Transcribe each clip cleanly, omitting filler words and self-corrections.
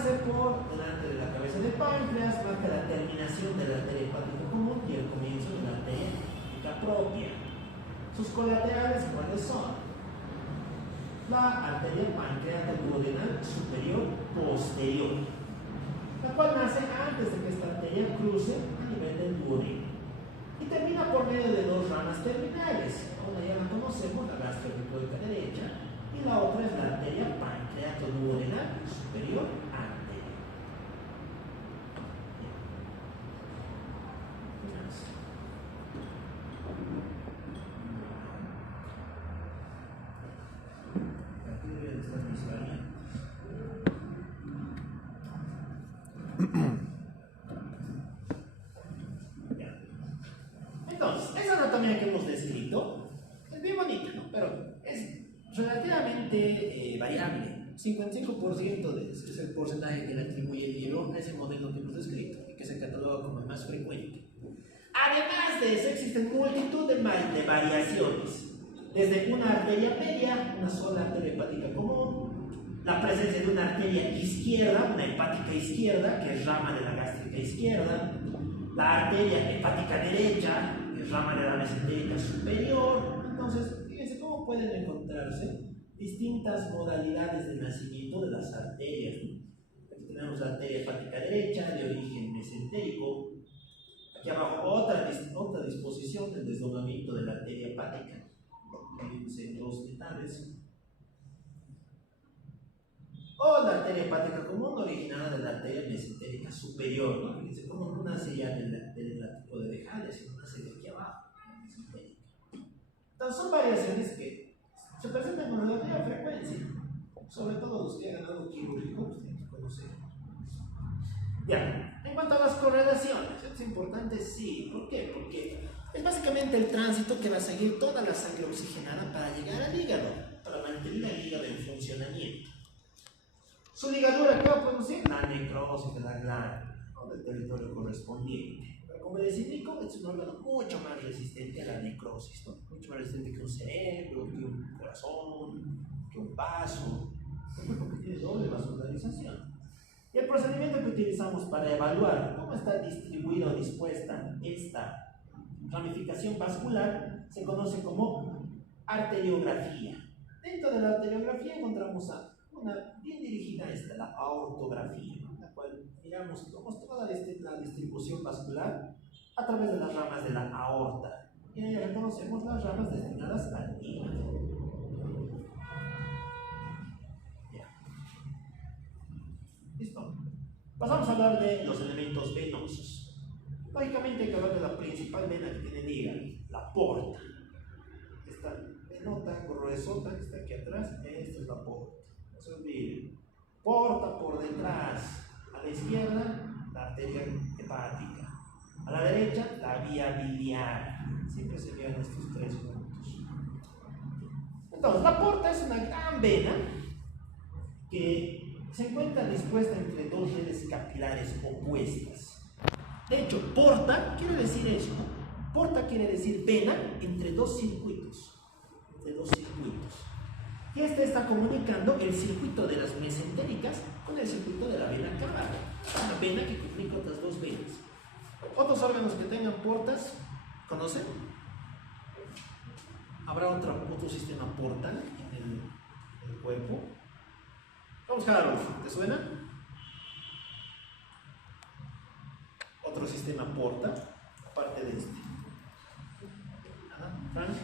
nace por delante de la cabeza del páncreas, marca la terminación de la arteria hepática común y el comienzo de la arteria hepática propia. Sus colaterales, ¿cuáles son? La arteria pancreato-duodenal superior posterior, la cual nace antes de que esta arteria cruce a nivel del duodeno y termina por medio de dos ramas terminales. Una ya la conocemos, la gastroepicóica derecha, y la otra es la arteria pancreato-duodenal superior anterior. Aquí deben estar mis variantes. Entonces, esa anatomía que hemos descrito es bien bonita, ¿no? Pero es relativamente variable. 55% es el porcentaje que le atribuye el libro a ese modelo que hemos descrito y que se cataloga como el más frecuente. Además de eso, existen multitud de variaciones. Desde una arteria media, una sola arteria hepática común, la presencia de una arteria izquierda, una hepática izquierda, que es rama de la gástrica izquierda, la arteria hepática derecha, que es rama de la mesentérica superior. Entonces, fíjense cómo pueden encontrarse distintas modalidades de nacimiento de las arterias. Aquí tenemos la arteria hepática derecha de origen mesentérico. Aquí abajo otra disposición del desdoblamiento de la arteria hepática en centros metales. O la arteria hepática común originada de la arteria mesentérica superior, ¿no? Fíjense cómo no nace ya del tipo de dejales, sino nace de aquí abajo, la mesentérica. Entonces son variaciones que se presentan con relativa frecuencia, sobre todo los que han ganado quirúrgico, pues tienen que conocer. Ya, en cuanto a las correlaciones, ¿es importante? Sí. ¿Por qué? Porque es básicamente el tránsito que va a seguir toda la sangre oxigenada para llegar al hígado, para mantener el hígado en funcionamiento. Su ligadura, ¿qué va a producir? La necrosis de la glándula o del territorio correspondiente. Pero como les indico, es un órgano mucho más resistente a la necrosis, ¿no? Mucho más resistente que un cerebro, que un corazón, que un vaso, porque tiene doble vascularización. Y el procedimiento que utilizamos para evaluar cómo está distribuida o dispuesta esta ramificación vascular se conoce como arteriografía. Dentro de la arteriografía encontramos una bien dirigida la aortografía, en la cual miramos toda la distribución vascular a través de las ramas de la aorta. Y en ella reconocemos las ramas destinadas al hígado. ¿Listo? Pasamos a hablar de los elementos venosos. Lógicamente hay que hablar de la principal vena que tiene el hígado, la porta. Esta venota gruesota que está aquí atrás, esta es la porta. No se olviden. Porta por detrás, a la izquierda, la arteria hepática. A la derecha, la vía biliar. Siempre se vean estos tres puntos. Entonces, la porta es una gran vena que se encuentra dispuesta entre dos redes capilares opuestas. De hecho, porta quiere decir eso, ¿no? Porta quiere decir vena entre dos circuitos. Y este está comunicando el circuito de las mesentéricas con el circuito de la vena cava. Una vena que comunica otras dos venas. Otros órganos que tengan portas, ¿conocen? ¿Habrá otro sistema portal en el cuerpo? Vamos a ver, ¿te suena? Otro sistema porta, aparte de este. Frank.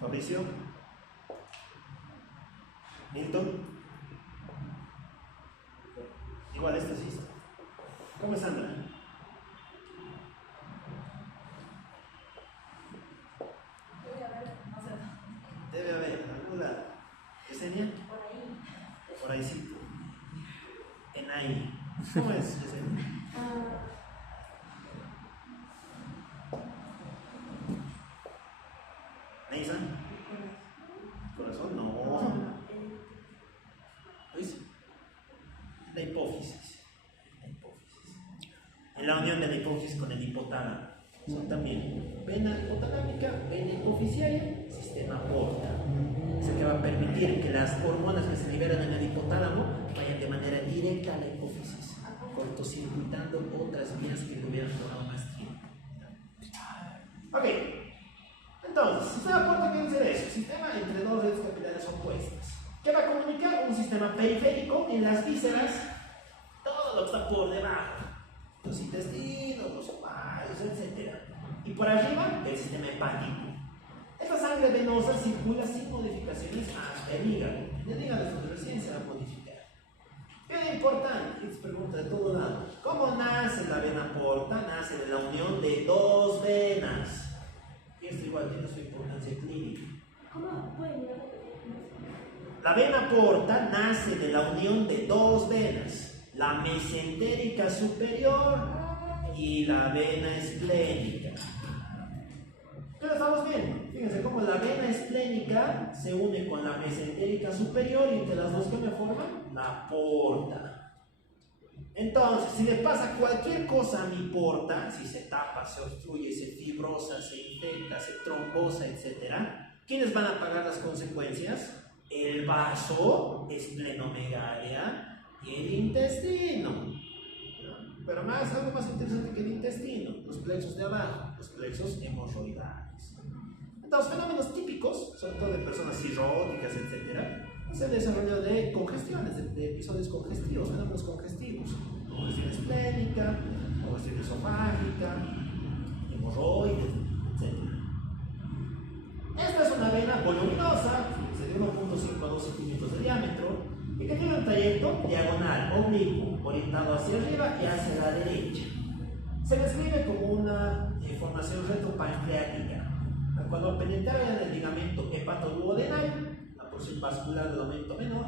Fabricio. Milton. Igual este sí. ¿Cómo es Sandra? Debe haber alguna. ¿Yesenia? Por ahí sí. En ahí. ¿Cómo es, Yesenia? ¿Neisa? ¿Corazón? No. ¿Ves? La hipófisis. En la unión de la hipófisis con el hipotálamo. son también vena hipotalámica, vena hipofisiaria, sistema porta. Es el que va a permitir que las hormonas que se liberan en el hipotálamo vayan de manera directa a la hipófisis, cortocircuitando otras vías que le hubieran tomado más tiempo. Ok, entonces, sistema porta quiere decir eso, sistema entre dos redes capilares opuestas, que va a comunicar un sistema periférico en las vísceras, todo lo que está por debajo, los intestinos, los ovarios, etc. Y por arriba, el sistema hepático. Esta sangre venosa circula sin modificaciones hasta el hígado. En el hígado es donde recién se va a modificar. Bien importante, y se pregunta de todo lado, ¿cómo nace la vena porta? Nace de la unión de dos venas. Y esto igual tiene su importancia clínica. ¿Cómo puede? La vena porta nace de la unión de dos venas, la mesentérica superior y la vena esplénica. ¿Qué lo estamos viendo? Fíjense cómo la vena esplénica se une con la mesentérica superior y entre las dos que me forman la porta. Entonces, si le pasa cualquier cosa a mi porta, si se tapa, se obstruye, se fibrosa, se infecta, se trombosa, etc., ¿quiénes van a pagar las consecuencias? El vaso, esplenomegalia y el intestino. Pero más, algo más interesante que el intestino, los plexos de abajo, los plexos hemorroidales. Entonces, fenómenos típicos, sobre todo de personas cirróticas, etc., es el desarrollo de congestiones, de episodios congestivos, fenómenos congestivos, congestión esplénica, congestión esofágica, hemorroides, etc. Esta es una vena voluminosa, de 1.5 a 2 centímetros de diámetro, y que tiene un trayecto diagonal, oblicuo, orientado hacia arriba y hacia la derecha. Se describe como una formación retropancreática. Cuando penetrara en el ligamento hepatoduodenal, la porción vascular del aumento menor,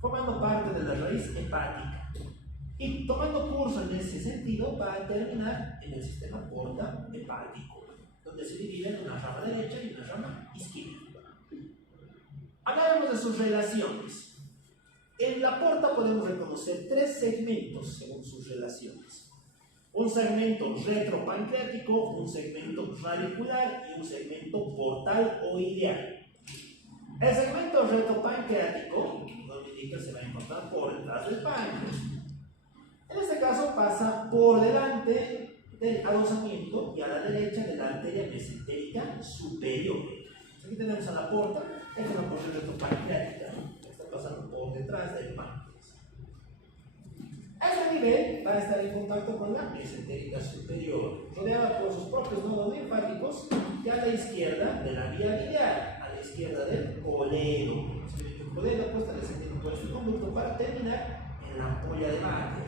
formando parte de la raíz hepática. Y tomando curso en ese sentido, va a terminar en el sistema porta hepático, donde se divide en una rama derecha y una rama izquierda. Hablaremos de sus relaciones. En la porta podemos reconocer tres segmentos según sus relaciones. Un segmento retropancreático, un segmento radicular y un segmento portal o ileal. El segmento retropancreático, donde indica se va a encontrar por detrás del páncreas. En este caso pasa por delante del adosamiento y a la derecha de la arteria mesentérica superior. Aquí tenemos a la porta, es una porción retropancreática, que está pasando por detrás del páncreas. A este nivel va a estar en contacto con la mesentérica superior, rodeada por sus propios nodos linfáticos, y a la izquierda de la vía biliar, a la izquierda del coledo. El coledo pues está descendiendo por este conducto para terminar en la ampolla de Barker.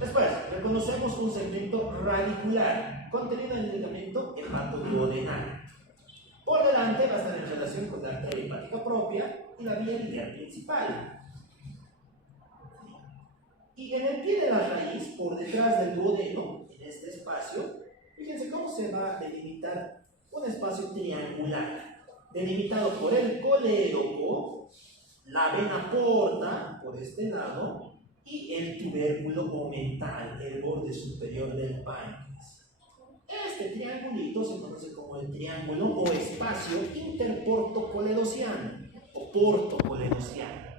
Después, reconocemos un segmento radicular, contenido en el ligamento hepatoduodenal. Por delante va a estar en relación con la arteria hepática propia y la vía biliar principal. Y en el pie de la raíz, por detrás del duodeno, en este espacio, fíjense cómo se va a delimitar un espacio triangular, delimitado por el colédoco, la vena porta, por este lado, y el tubérculo omental, el borde superior del páncreas. Este triangulito se conoce como el triángulo o espacio interportocoledociano o portocoledociano.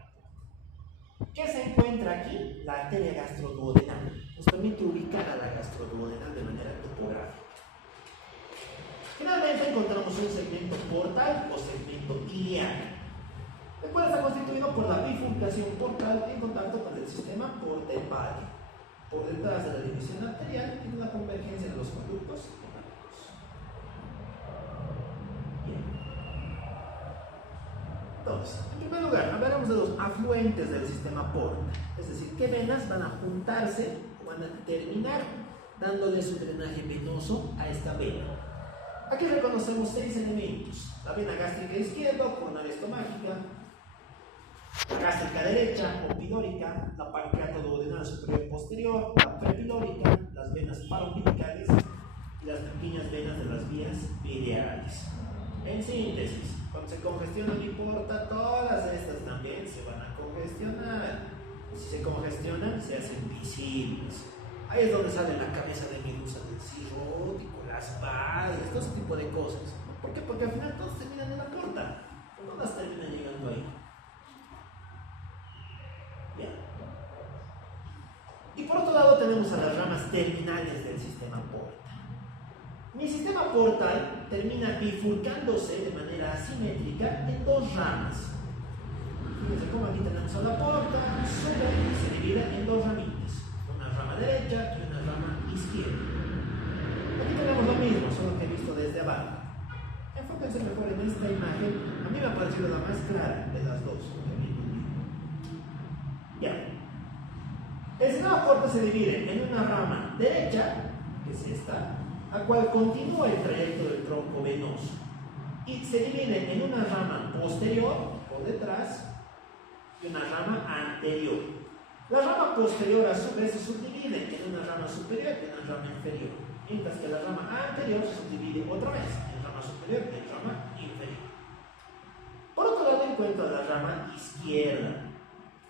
¿Qué se encuentra aquí? La arteria gastroduodenal. Nos permite ubicar a la gastroduodenal de manera topográfica. Finalmente encontramos un segmento portal o segmento ileal. El cual está constituido por la bifurcación portal en contacto con el sistema porta hepático, por detrás de la división arterial y de la convergencia de los conductos hepáticos. Bien. Entonces, en primer lugar, hablaremos de los afluentes del sistema porta, es decir, qué venas van a juntarse o van a terminar dándole su drenaje venoso a esta vena. Aquí reconocemos 6 elementos: la vena gástrica izquierda o coronaria estomágica, la gástrica derecha o pilórica, la pancreatoduodenal superior y posterior, la prepilórica, las venas parombicales y las pequeñas venas de las vías biliares. En síntesis, cuando se congestiona mi porta, todas estas también se van a congestionar. Si se congestionan, se hacen visibles. Ahí es donde sale la cabeza de medusa del cirrótico, las padres, todo ese tipo de cosas. ¿Por qué? Porque al final todos terminan en la puerta, todas terminan llegando ahí. ¿Ya? Y por otro lado tenemos a las ramas terminales del sistema portal. Mi sistema portal termina bifurcándose de manera asimétrica en dos ramas. Fíjense cómo aquí tenemos a la porta, sube y se divide en dos ramitas, una rama derecha y una rama izquierda. Aquí tenemos lo mismo, solo que visto desde abajo. Enfóquense mejor en esta imagen, a mí me ha parecido la más clara de las dos. Ya. El sistema porta se divide en una rama derecha, que es esta, la cual continúa el trayecto del tronco venoso, y se divide en una rama posterior, por detrás, y una rama anterior. La rama posterior a su vez se subdivide en una rama superior y una rama inferior, mientras que la rama anterior se subdivide otra vez en rama superior y en rama inferior. Por otro lado encuentro la rama izquierda.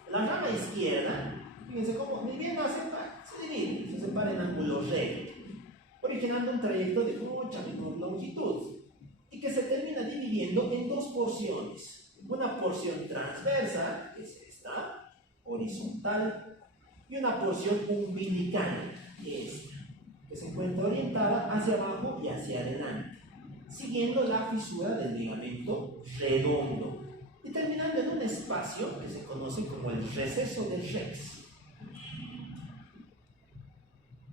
La rama izquierda, fíjense cómo ni bien se divide, se separa en ángulo recto, originando un trayecto de mucha menor longitud y que se termina dividiendo en dos porciones. Una porción transversa, que es esta, horizontal, y una porción umbilical, que es esta, que se encuentra orientada hacia abajo y hacia adelante, siguiendo la fisura del ligamento redondo y terminando en un espacio que se conoce como el receso del rex.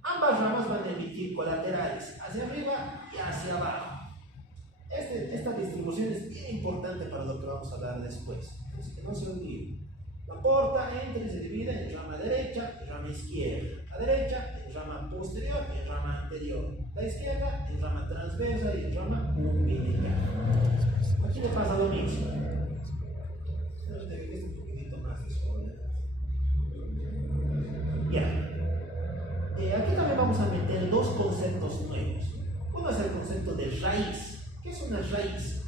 Ambas ramas van a emitir colaterales hacia arriba y hacia abajo. Esta distribución es bien importante para lo que vamos a hablar después, así que no se olviden. La porta entra y se divide en rama derecha y rama izquierda. La derecha en rama posterior y en rama anterior. La izquierda en rama transversa y en rama umbilical. Aquí le pasa lo mismo. Un poquitito más de soledad. Ya. Aquí también vamos a meter dos conceptos nuevos. Uno es el concepto de raíz. ¿Qué es una raíz?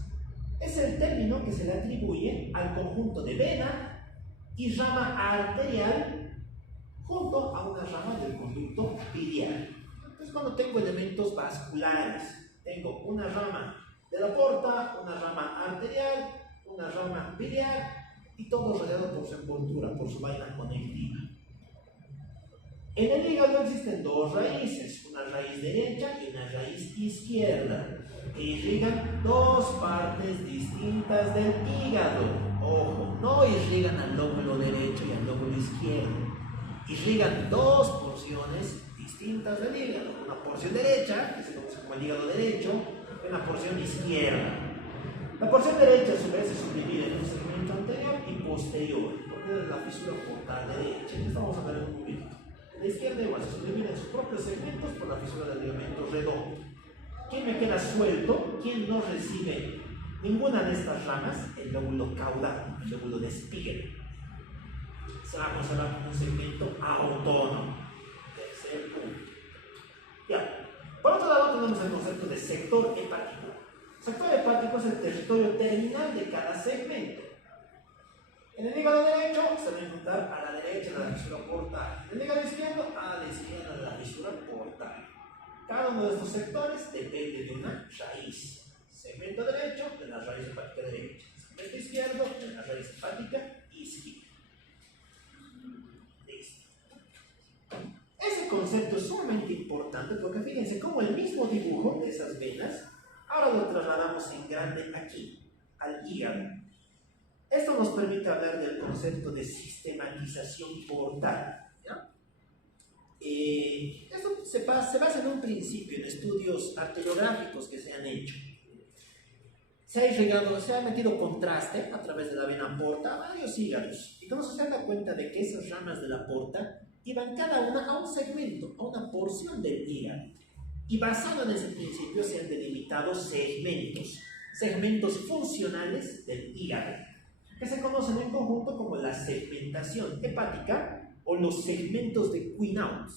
Es el término que se le atribuye al conjunto de vena y rama arterial junto a una rama del conducto biliar. Entonces, cuando tengo elementos vasculares, tengo una rama de la porta, una rama arterial, una rama biliar y todo rodeado por su envoltura, por su vaina conectiva. En el hígado existen dos raíces, una raíz derecha y una raíz izquierda, que irrigan dos partes distintas del hígado. Ojo, no irrigan al lóbulo derecho y al lóbulo izquierdo. Irrigan dos porciones distintas del hígado. Una porción derecha, que se conoce como el hígado derecho, y una porción izquierda. La porción derecha a su vez se subdivide en un segmento anterior y posterior, porque es la fisura portal derecha. Esto vamos a ver en un momento. La izquierda igual se subdivide en sus propios segmentos por la fisura del ligamento redondo. ¿Quién me queda suelto? ¿Quién no recibe ninguna de estas ramas? El lóbulo caudal, el lóbulo de Spiegel. Se va a considerar como un segmento autónomo. Tercer punto. Ya. Por otro lado tenemos el concepto de sector hepático. El sector hepático es el territorio terminal de cada segmento. En el hígado derecho se va a encontrar a la derecha de la fisura portal. En el hígado izquierdo a la izquierda de la fisura portal. Cada uno de estos sectores depende de una raíz. Segmento derecho de la raíz hepática derecha. Segmento izquierdo de la raíz hepática izquierda. Listo. Ese concepto es sumamente importante porque fíjense cómo el mismo dibujo de esas venas ahora lo trasladamos en grande aquí, al hígado. Esto nos permite hablar del concepto de sistematización portal. ¿Ya? Esto se basa en un principio, en estudios arteriográficos que se han hecho. Se ha metido contraste a través de la vena porta a varios hígados. Y cuando se da cuenta de que esas ramas de la porta iban cada una a un segmento, a una porción del hígado. Y basado en ese principio se han delimitado segmentos funcionales del hígado, que se conocen en conjunto como la segmentación hepática o los segmentos de Quinault.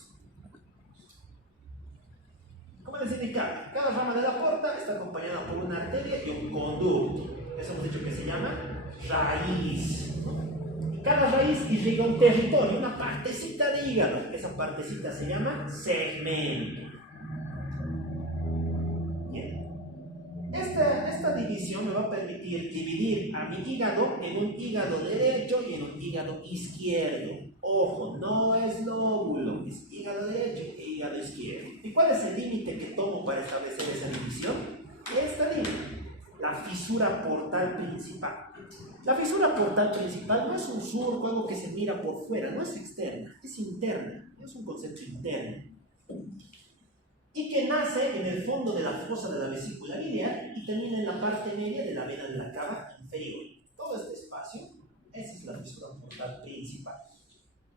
Como les indicaba, cada rama de la porta está acompañada por una arteria y un conducto. Eso hemos dicho que se llama raíz, ¿no? Y cada raíz irriga un territorio, una partecita de hígado. Esa partecita se llama segmento. Bien. Esta división me va a permitir dividir a mi hígado en un hígado derecho y en un hígado izquierdo. Ojo, no es lóbulo, es hígado derecho e hígado izquierdo. ¿Y cuál es el límite que tomo para establecer esa división? Esta línea, la fisura portal principal. La fisura portal principal no es un surco, algo que se mira por fuera, no es externa, es interna, es un concepto interno. Y que nace en el fondo de la fosa de la vesícula biliar y termina en la parte media de la vena de la cava inferior. Todo este espacio, esa es la fisura portal principal.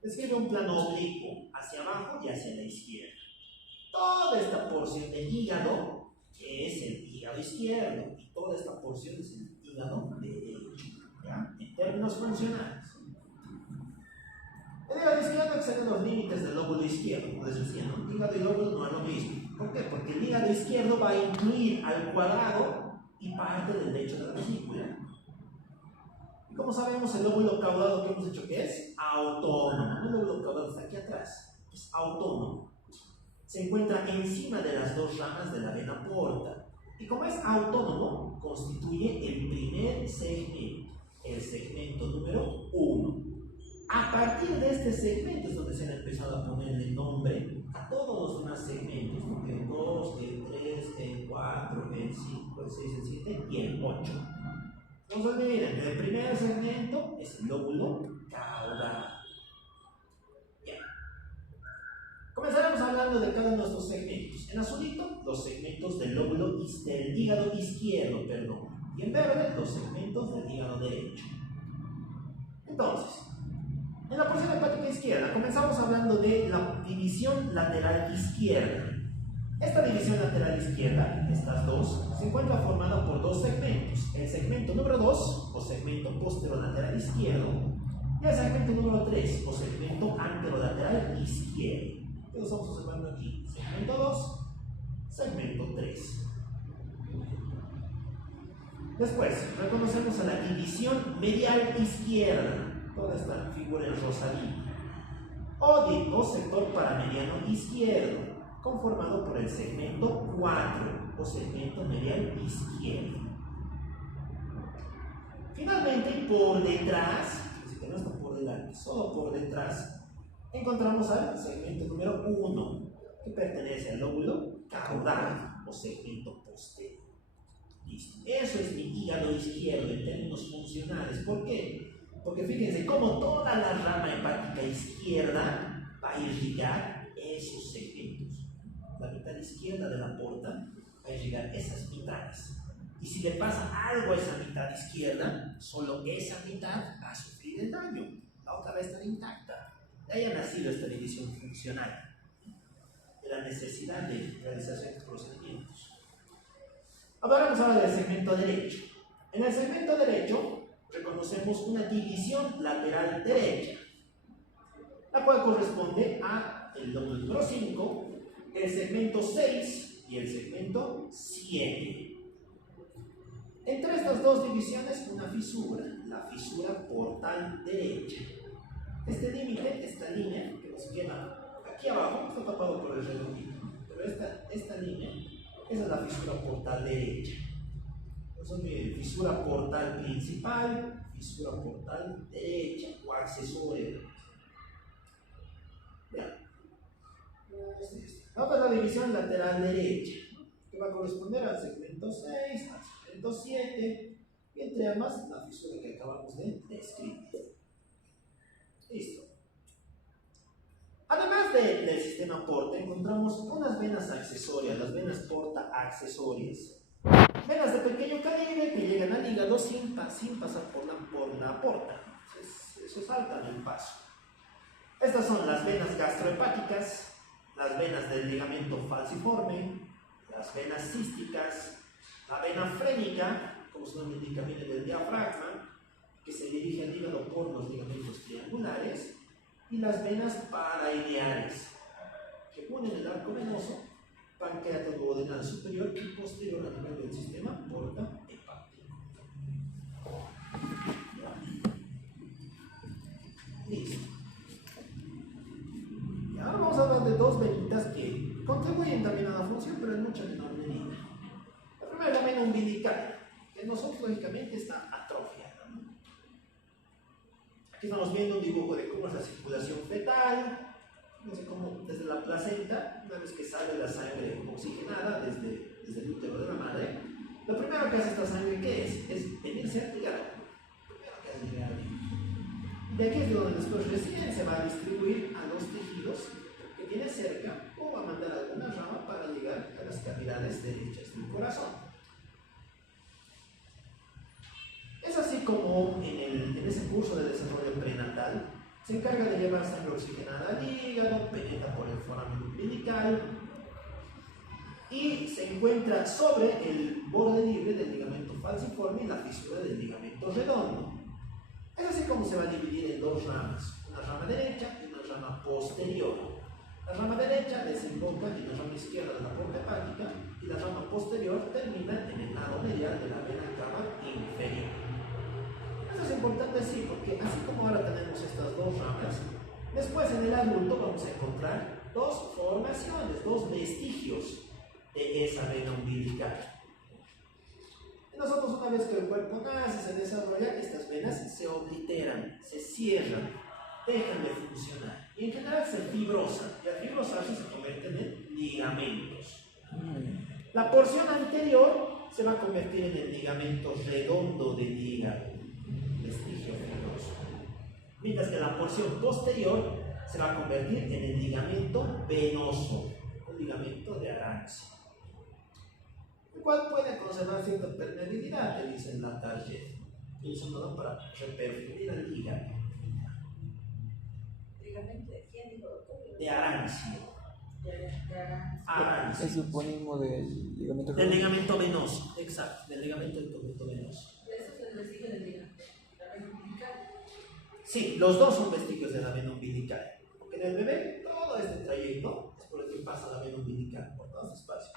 Describe un plano oblicuo hacia abajo y hacia la izquierda. Toda esta porción del hígado es el hígado izquierdo y toda esta porción es el hígado derecho, ¿ya? En términos funcionales. El hígado izquierdo excede los límites del lóbulo izquierdo, como les decía, ¿no? Hígado y lóbulo no es lo mismo. ¿Por qué? Porque el hígado izquierdo va a incluir al cuadrado y parte del lecho de la vesícula. Y como sabemos, el lóbulo caudado que hemos dicho que es autónomo. El lóbulo caudado está aquí atrás, es autónomo. Se encuentra encima de las dos ramas de la vena porta. Y como es autónomo, constituye el primer segmento, el segmento número 1. A partir de este segmento es donde se han empezado a ponerle nombre a todos los demás segmentos, ¿no? El 2, el 3, el 4, el 5, el 6, el 7 y el 8. No se olviden que el primer segmento es el lóbulo caudal. Bien. Comenzaremos hablando de cada uno de nuestros segmentos. En azulito, los segmentos del lóbulo del hígado izquierdo, perdón. Y en verde, los segmentos del hígado derecho. Entonces, en la porción hepática izquierda, comenzamos hablando de la división lateral izquierda. Esta división lateral izquierda, estas dos, se encuentra formada por dos segmentos. El segmento número 2, o segmento posterolateral izquierdo, y el segmento número 3, o segmento anterolateral izquierdo. ¿Qué estamos observando aquí? Segmento 2, segmento 3. Después, reconocemos a la división medial izquierda. Toda esta figura en rosadito, o sector paramediano izquierdo, conformado por el segmento 4 o segmento medial izquierdo. Finalmente, por detrás, es que no está por delante, solo por detrás, encontramos al segmento número 1, que pertenece al lóbulo caudal o segmento posterior. Listo. Eso es mi hígado izquierdo en términos funcionales. ¿Por qué? Porque fíjense cómo toda la rama hepática izquierda va a irrigar esos segmentos. La mitad izquierda de la porta va a irrigar esas mitades. Y si le pasa algo a esa mitad izquierda, solo esa mitad va a sufrir el daño. La otra va a estar intacta. De ahí ha nacido esta división funcional, de la necesidad de realizar ciertos procedimientos. Hablaremos ahora del segmento derecho. En el segmento derecho, reconocemos una división lateral derecha, la cual corresponde a el lóbulo número 5, el segmento 6 y el segmento 7. Entre estas dos divisiones, una fisura, la fisura portal derecha. Este límite, esta línea que nos queda aquí abajo, está tapado por el redondito, pero esta línea, esa es la fisura portal derecha. Entonces, fisura portal principal, fisura portal derecha o accesoria. Vean. La otra es la división lateral derecha, que va a corresponder al segmento 6, al segmento 7, y entre ambas la fisura que acabamos de describir. Listo. Además del sistema porta, encontramos unas venas accesorias, las venas porta accesorias. Venas de pequeño calibre que llegan al hígado sin pasar por la porta. Se saltan el paso. Estas son las venas gastrohepáticas, las venas del ligamento falciforme, las venas císticas, la vena frénica, como su nombre indica, viene del diafragma, que se dirige al hígado por los ligamentos triangulares, y las venas paraideales, que unen el arco venoso pancreatoduodenal superior y posterior a nivel del sistema porta hepático. mucha menor medida. La primera es la vena umbilical, que en nosotros lógicamente está atrofiada, ¿no? Aquí estamos viendo un dibujo de cómo es la circulación fetal. Fíjense cómo desde la placenta, una vez que sale la sangre oxigenada desde el útero de la madre, lo primero que hace esta sangre, ¿qué es? Es venirse al hígado. Lo primero que hace es llegar al hígado. De aquí es donde después recién se va a distribuir a los tejidos que tiene cerca o va a mandar alguna rama para llegar a las cavidades derechas del corazón. Es así como en ese curso de desarrollo prenatal se encarga de llevar sangre oxigenada al hígado, penetra por el foramen umbilical y se encuentra sobre el borde libre del ligamento falciforme y la fisura del ligamento redondo. Es así como se va a dividir en dos ramas, una rama derecha y una rama posterior. La rama derecha desemboca en la rama izquierda de la porta hepática y la rama posterior termina en el lado medial de la vena cava inferior. Esto es importante, sí, porque así como ahora tenemos estas dos ramas, después en el adulto vamos a encontrar dos formaciones, dos vestigios de esa vena umbilical. Nosotros, una vez que el cuerpo nace, se desarrolla, estas venas se obliteran, se cierran, dejan de funcionar y en general se fibrosan, y al fibrosarse se convierten en ligamentos. La porción anterior se va a convertir en el ligamento redondo del hígado, vestigio fibroso, mientras que la porción posterior se va a convertir en el ligamento venoso, un ligamento de Arance, el cual puede conservar cierta permeabilidad, te dicen la tarjeta, y eso no da para reperfudir al hígado. ¿Ligamento de quién dijo? De Arancio. Arancio. Es epónimo del ligamento del ligamento venoso, exacto, del ligamento venoso. ¿Eso es el vestigio del ligamento? ¿La vena umbilical? Sí, los dos son vestigios de la vena umbilical. Porque en el bebé todo este trayecto es por el que pasa la vena umbilical, por todo este espacio.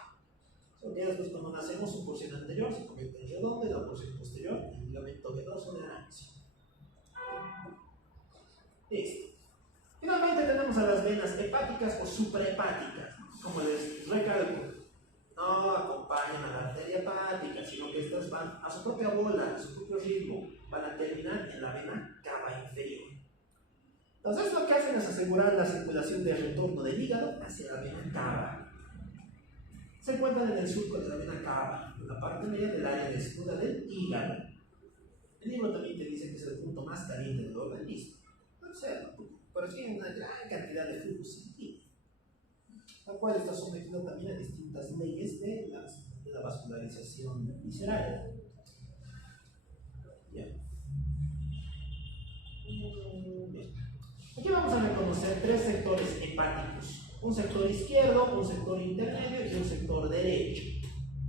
Porque después cuando nacemos su porción anterior se convierte en redondo y la porción posterior en ligamento venoso de Arancio. Listo. Finalmente tenemos a las venas hepáticas o suprahepáticas. Como les recalco, no acompañan a la arteria hepática, sino que estas van a su propia bola, a su propio ritmo, van a terminar en la vena cava inferior. Entonces lo que hacen es asegurar la circulación de retorno del hígado hacia la vena cava. Se encuentran en el surco de la vena cava, en la parte media del área desnuda del hígado. El libro también te dice que es el punto más caliente del organismo. Observa, pero tiene una gran cantidad de flujo sanguíneo, la cual está sometido también a distintas leyes de la vascularización visceral. Bien. Aquí vamos a reconocer tres sectores hepáticos. Un sector izquierdo, un sector intermedio y un sector derecho.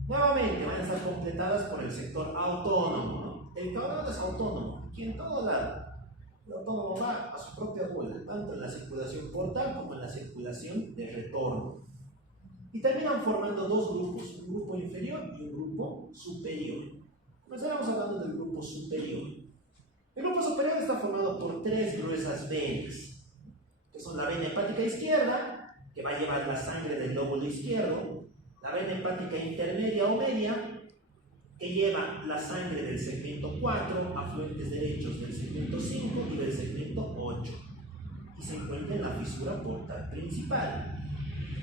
Nuevamente van a estar completadas por el sector autónomo, ¿no? El caudal es autónomo, aquí en todo lado. El autónomo va a su propia bola, tanto en la circulación portal como en la circulación de retorno. Y terminan formando dos grupos, un grupo inferior y un grupo superior. Empezaremos hablando del grupo superior. El grupo superior está formado por tres gruesas venas, que son la vena hepática izquierda, que va a llevar la sangre del lóbulo izquierdo, la vena hepática intermedia o media, que lleva la sangre del segmento 4, afluentes derechos del segmento 5 y del segmento 8, y se encuentra en la fisura portal principal.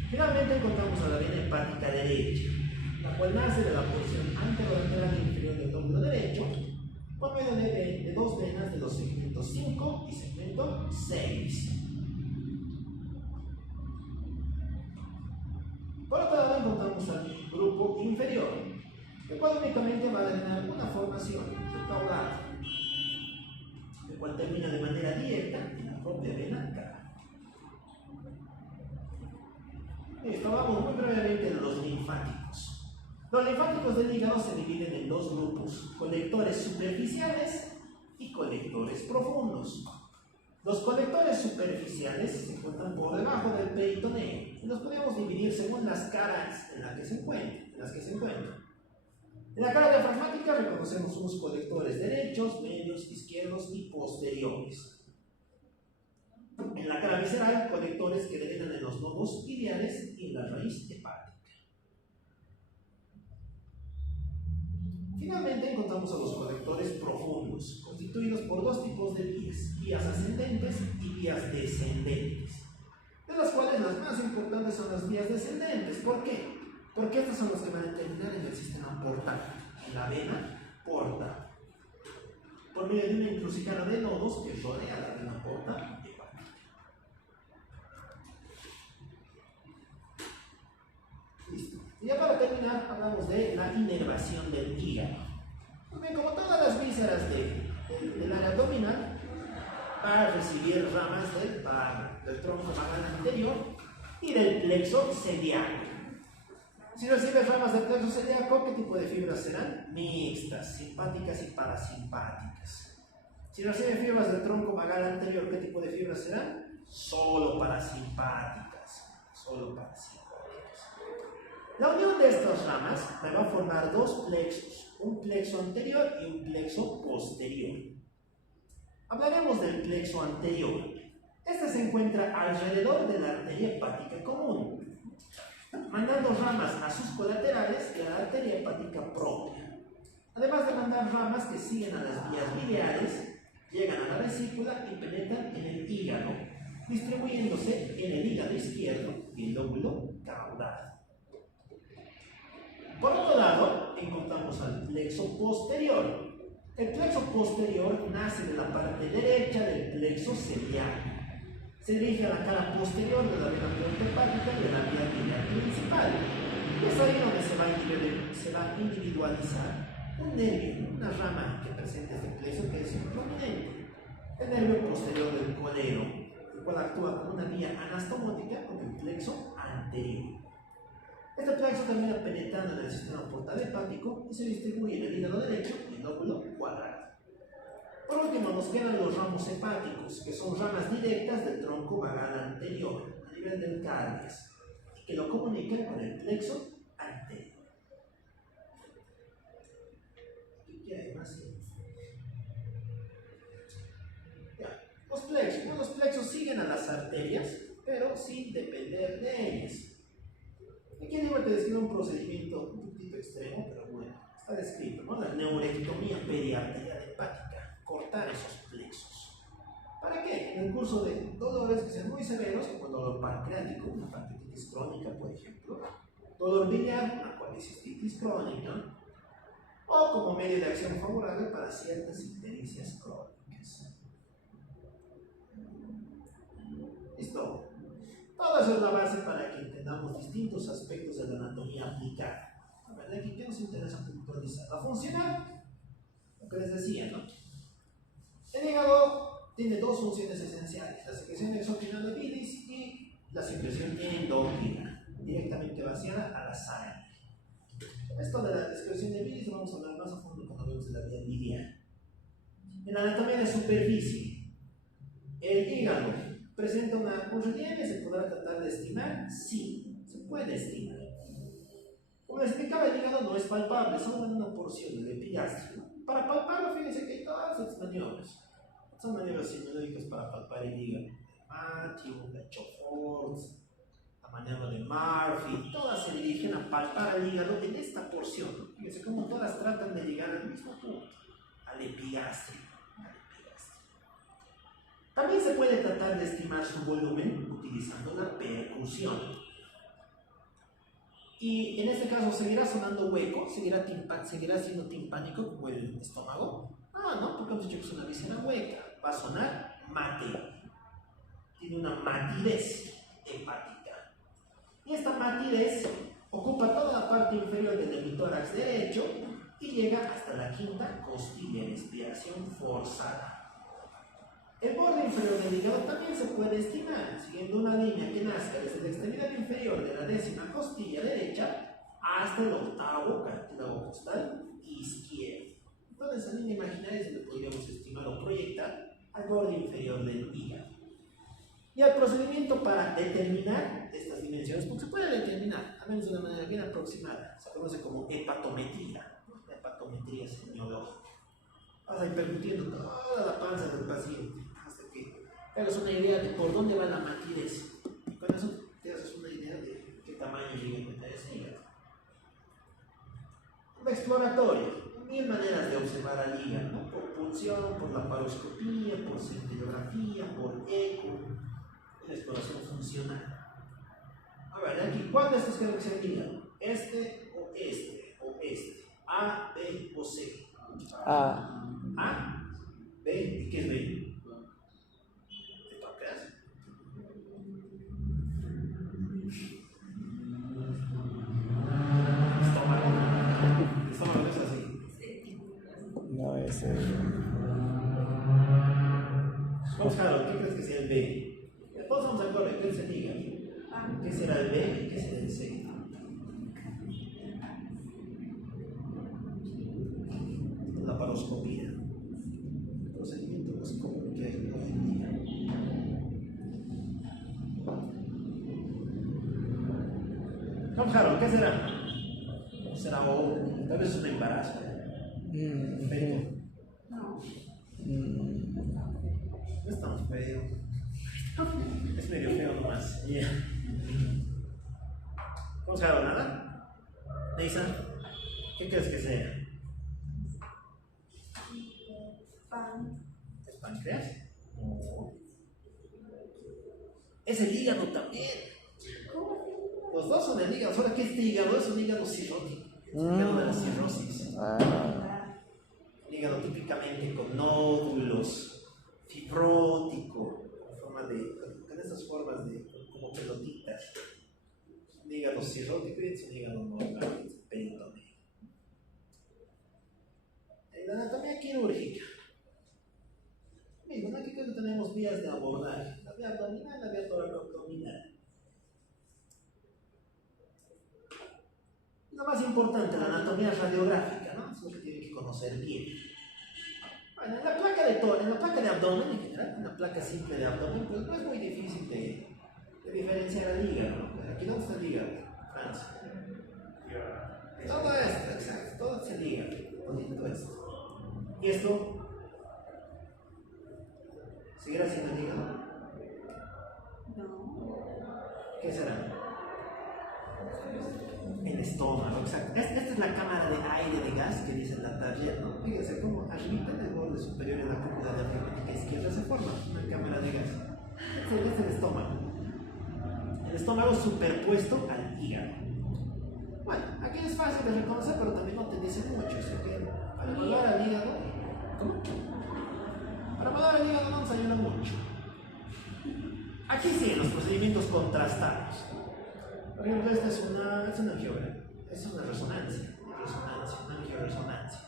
Finalmente encontramos a la vena hepática derecha, la cual nace de la porción anterolateral inferior del lóbulo derecho, por medio de dos venas de los segmentos 5 y segmento 6. Por otro lado encontramos al grupo inferior, el cual únicamente va a tener una formación, su caudal, el cual termina de manera directa en la propia vena cava. Esto vamos muy brevemente de los linfáticos. Los linfáticos del hígado se dividen en dos grupos, colectores superficiales y colectores profundos. Los colectores superficiales se encuentran por debajo del peritoneo y los podemos dividir según las caras en las que se encuentran. En la cara diafragmática reconocemos unos colectores derechos, medios, izquierdos y posteriores. En la cara visceral, colectores que drenan en los nodos biliares y en la raíz hepática. encontramos a los colectores profundos, constituidos por dos tipos de vías, vías ascendentes y vías descendentes, de las cuales las más importantes son las vías descendentes. ¿Por qué? Porque estas son las que van a terminar en el sistema portal, en la vena porta, por medio de una encrucijada de nodos que rodea la vena porta. Listo. Y ya para terminar, hablamos de la inervación del hígado. Muy bien, como todas las vísceras del área abdominal, va a recibir ramas del tronco vagal anterior y del plexo celíaco. Si recibe ramas del plexo celíaco, ¿qué tipo de fibras serán? Mixtas, simpáticas y parasimpáticas. Si recibe fibras del tronco vagal anterior, ¿qué tipo de fibras serán? Solo parasimpáticas. Solo parasimpáticas. La unión de estas ramas me va a formar dos plexos, un plexo anterior y un plexo posterior. Hablaremos del plexo anterior. Este se encuentra alrededor de la arteria hepática común, mandando ramas a sus colaterales y a la arteria hepática propia. Además de mandar ramas que siguen a las vías biliares, llegan a la vesícula y penetran en el hígado, distribuyéndose en el hígado izquierdo y el lóbulo caudal. Por otro lado, encontramos al plexo posterior. El plexo posterior nace de la parte derecha del plexo celíaco. Se dirige a la cara posterior de la vena porta hepática y de la vía biliar principal. Y es ahí donde se va a individualizar un nervio, una rama que presenta este plexo que es prominente. El nervio posterior del colero, el cual actúa como una vía anastomótica con el plexo anterior. Este plexo termina penetrando en el sistema portal hepático y se distribuye en el hígado derecho y el lóbulo cuadrado. Por último, nos quedan los ramos hepáticos, que son ramas directas del tronco vagal anterior, a nivel del cardias, y que lo comunican con el plexo anterior. ¿Qué hay más? Los plexos siguen a las arterias, pero sin depender de ellas. Aquí arriba te describe un procedimiento un poquito extremo, pero bueno, está descrito, ¿no? La neurectomía periarterial hepática, cortar esos plexos. ¿Para qué? En el curso de dolores que sean muy severos, como el dolor pancreático, una pancreatitis crónica, por ejemplo, dolor biliar, una colecistitis crónica, o como medio de acción favorable para ciertas ictericias crónicas. ¿Listo? Todo eso es la base para que entendamos distintos aspectos de la anatomía aplicada. A ver, de aquí, ¿qué nos interesa puntualizar? La funcional, lo que les decía, ¿no? El hígado tiene dos funciones esenciales: la secreción exocrina de bilis y la secreción endocrina, directamente vaciada a la sangre. Esto de la secreción de bilis lo vamos a hablar más a fondo cuando hablemos de la vía biliar. En la anatomía de superficie, el hígado presenta un relieve. ¿Se podrá tratar de estimar? Sí, se puede estimar. Como les explicaba, el hígado no es palpable, solo en una porción del epigastrio. Para palparlo, fíjense que hay todas estas maniobras. Son maniobras semiológicas para palpar el hígado. Matthew, la Choford, la maniobra de Murphy, todas se dirigen a palpar al hígado en esta porción. Fíjense cómo todas tratan de llegar al mismo punto, al epigastrio. También se puede tratar de estimar su volumen utilizando la percusión. Y en este caso, ¿seguirá sonando hueco? ¿Seguirá siendo timpánico como el estómago? No, porque hemos dicho que es una víscera hueca. Va a sonar mate. Tiene una matidez hepática. Y esta matidez ocupa toda la parte inferior del hemitórax derecho y llega hasta la quinta costilla en expiración forzada. El borde inferior del hígado también se puede estimar, siguiendo una línea que nazca desde la extremidad inferior de la 10ª costilla derecha hasta el 8º cartílago costal izquierdo. Toda esa línea imaginaria es donde podríamos estimar o proyectar al borde inferior del hígado. Y el procedimiento para determinar estas dimensiones, porque se puede determinar, al menos de una manera bien aproximada, se conoce como hepatometría. La hepatometría semiológica. Vas a ir percutiendo toda la panza del paciente hasta que te hagas una idea de por dónde va la matidez. Y con eso te haces una idea de qué tamaño llega a ese hígado. Un exploratorio. Mi mil maneras de observar al hígado, ¿no? Por punción, por la paroscopía, por centellografía, por eco, y la exploración funcional. A ver, aquí, ¿cuál de estos creo que sea el hígado? ¿Este o este? ¿O este? ¿A, B o C? A. ¿A? ¿B? ¿Y qué es B? ¿El páncreas? El estómago no es así. No, es Vamos, Harold, ¿qué crees que sea el B? Todos vamos a acuerdo, ¿qué es el hígado? ¿Qué será el B y qué será el C? La paroscopía. El procedimiento endoscópico que hay hoy en día. Vamos, Harold, ¿qué será? Será O, tal vez es un embarazo. Feto. No. No es tan feo. Es medio feo nomás. Vamos, Harold, ¿nada? Neisa, ¿qué crees que sea? Pan. ¿Es páncreas? No. Es el hígado también. Los dos son el hígado, solo que este hígado es un hígado cirrótico. Es el hígado de la cirrosis. Un hígado típicamente con nódulos, fibrótico, con estas formas de como pelotitas. Un hígado cirrótico y es un hígado normal, es peritoneo. En la anatomía quirúrgica. Mismo, aquí creo que tenemos vías de abordaje, la vía abdominal y la vía toracoabdominal. Lo más importante, la anatomía radiográfica, ¿no? Es lo que tienen que conocer bien. Bueno, en la placa de abdomen en general, en la placa simple de abdomen, pues no es muy difícil de diferenciar al hígado, ¿no? Aquí, ¿dónde está el hígado? Francia. Todo esto, exacto, todo es el hígado, todo esto. ¿Y esto? ¿Seguirá siendo el hígado? No. ¿Qué será? El estómago, exacto. Esta es la cámara de aire de gas que dice la tabla, ¿no? Fíjense cómo arriba en el borde superior de la cúpula de la izquierda se forma una cámara de gas. Este es el estómago. El estómago superpuesto al hígado. Bueno, aquí es fácil de reconocer, pero también no te dice mucho. O sea que para evaluar al hígado, ¿cómo? Para evaluar al hígado no nos ayuda mucho. Aquí sí, los procedimientos contrastados. Por ejemplo, esta es una angiografía, es una resonancia, una angioresonancia.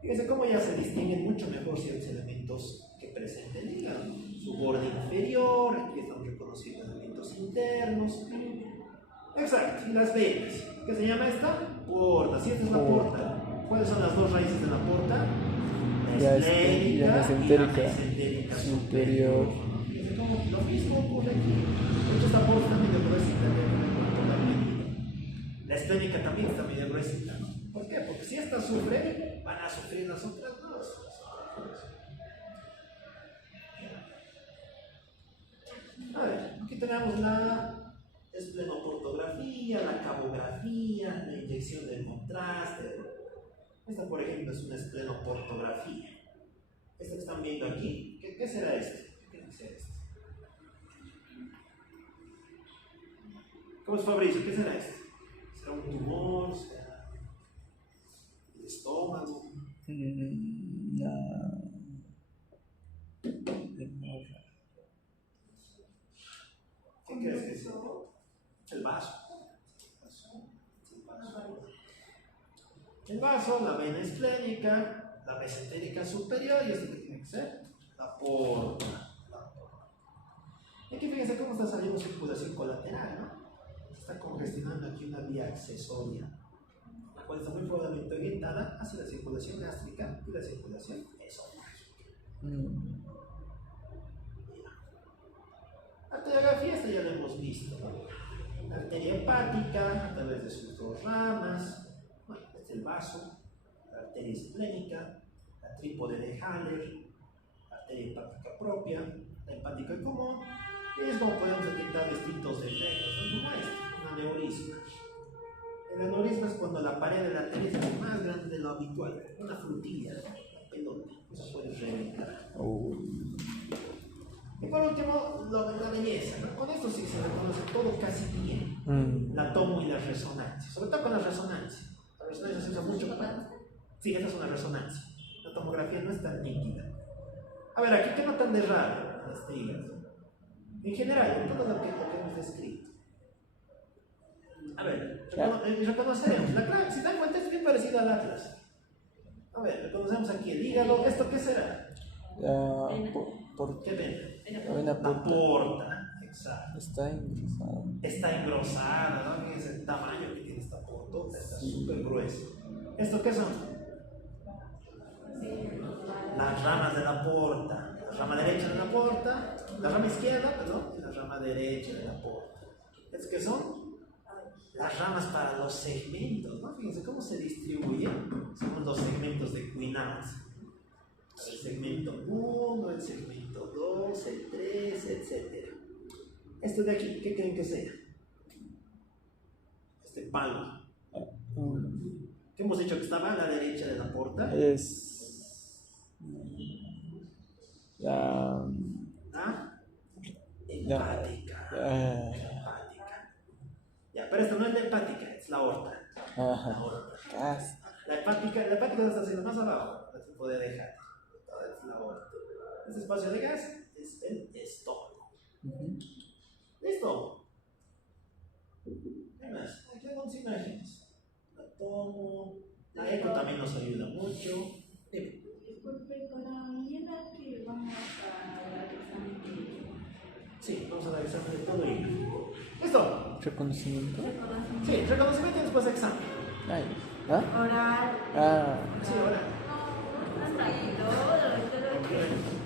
Fíjense cómo ya se distinguen mucho mejor ciertos elementos que presenta el hígado. Su borde inferior, aquí están reconocidos elementos internos. Exacto, y las venas. ¿Qué se llama esta? Porta, si esta es la porta. ¿Cuáles son las dos raíces de la porta? La esclénica y la mesentérica superior. Fíjense cómo lo mismo ocurre aquí. De hecho, esta porta está medio gruesita por la medida. La esclénica también está medio gruesita, ¿no? ¿Por qué? Porque si esta sufre, van a sufrir las otras dos. A ver, aquí tenemos la esplenoportografía, la cabografía, la inyección del contraste. Esta, por ejemplo, es una esplenoportografía. Esta que están viendo aquí, ¿qué será esto? ¿Qué será esto? ¿Cómo es, Fabricio? ¿Qué será esto? ¿Será un tumor? ¿Será el estómago? ¿Qué crees que es? El vaso. El vaso, la vena esplénica, la mesentérica superior y esto que tiene que ser la porta. Y aquí fíjense cómo está saliendo circulación colateral, ¿no? Se está congestionando aquí una vía accesoria, la cual está muy probablemente orientada hacia la circulación gástrica y la circulación esofágica. La arteriografía esta ya lo hemos visto, ¿no? La arteria hepática a través de sus dos ramas, bueno, este es el vaso, la arteria esplénica, la trípode de Haller, la arteria hepática propia, la hepática común, y es como podemos detectar distintos defectos, como este, un aneurisma. El aneurisma es cuando la pared de la arteria es más grande de lo habitual. Una frutilla, una pelota, se puede reventar. Y por último, la belleza, ¿no? Con esto sí se reconoce todo casi bien. La tomo y la resonancia, sobre todo con la resonancia. La resonancia se usa mucho para... Sí, esta es una resonancia. La tomografía no es tan nítida. A ver, aquí qué notan de raro en este hígado. En general, en todo lo que hemos descrito. A ver, reconoceremos. La clave, si dan cuenta, es bien parecida al Atlas. A ver, reconocemos aquí el hígado. ¿Esto qué será? ¿Qué ven? La porta, exacto. Está engrosada. Está engrosada, ¿no? Fíjense el tamaño que tiene esta porta, está súper grueso. ¿Esto qué son? Las ramas de la porta. La rama derecha de la porta, la rama izquierda, perdón, y la rama derecha de la porta. ¿Es qué son? Las ramas para los segmentos, ¿no? Fíjense cómo se distribuyen. Son los segmentos de Quinault. El segmento 1, el segmento 2, el 3, etc. Esto de aquí, ¿qué creen que sea? Este palo. ¿Qué hemos dicho que estaba a la derecha de la porta? Es la hepática. Hepática. Ya, pero esto no es la hepática, es la aorta. La aorta. La hepática no está haciendo más abajo, no se puede dejar. Es la aorta. Este espacio de gas es el estómago. ¿Listo? ¿Qué más? Aquí hay algunas imágenes. La tomo. La eco también nos ayuda mucho. Disculpe, con la mañana que vamos a dar examen. Sí, vamos a dar examen de todo hígado. ¿Listo? ¿Reconocimiento? Sí, reconocimiento y después examen. Oral. Sí, ahora. No, has traído.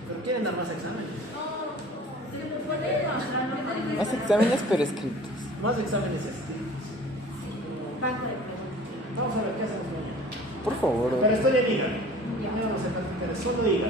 ¿Pero quieren dar más exámenes? Más exámenes pero escritos. Más exámenes escritos. Banco de preguntas. Vamos a ver qué hacemos mañana. Por favor. Pero estoy en hígado. No vamos a hacer solo hígado.